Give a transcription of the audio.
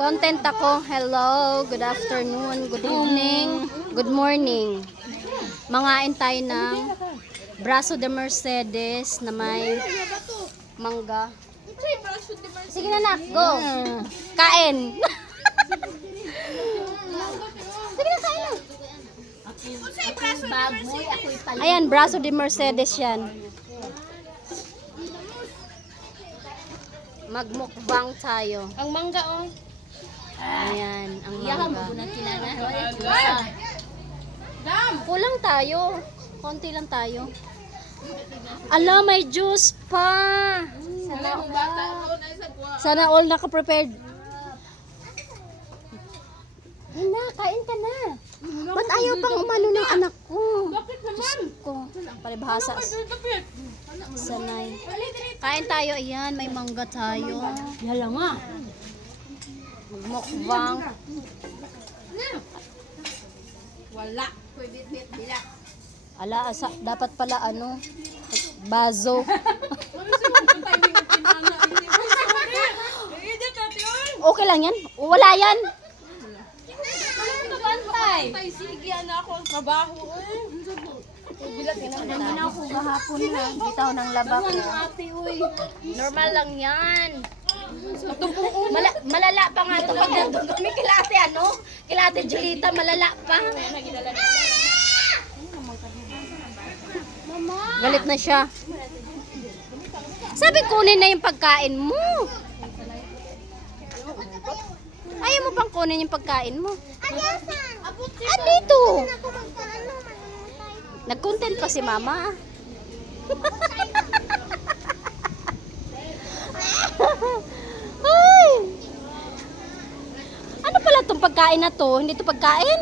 Content ako. Hello, good afternoon, good evening, good morning. Mangain tayo ng Braso de Mercedes na may mangga. Sige na nak, go. Kain. Sige na, kain na. Ayan, Braso de Mercedes yan. Magmukbang tayo. Ang mangga oh. Ayan, ang mangga. Dam! Kulang tayo. Konti lang tayo. Ala, may juice pa. Sana all naka-prepared. Na, kain ka na. Ba't ayaw pang umano ng anak ko? Bakit naman? Diyos ko. Palibhasa. Sanay. Kain tayo, ayan. May mangga tayo. Yala nga. Mukbang. Wala. Ala, dapat pala ano, bazo. Okay lang yan? Wala yan? Bantay. Sige na ako ang trabaho. Hindi na ako gahapon na. Bitaw ng labak. Normal lang yan. Malala pa nga ito pag nandun kami kila ate ano? Kila ate Julita, malala pa. Galit na siya. Sabi kunin na yung pagkain mo. Ayaw mo pang kunin yung pagkain mo. Ah, dito. Nag-content pa si mama. Ay! Ano pala itong pagkain na to? Hindi ito pagkain?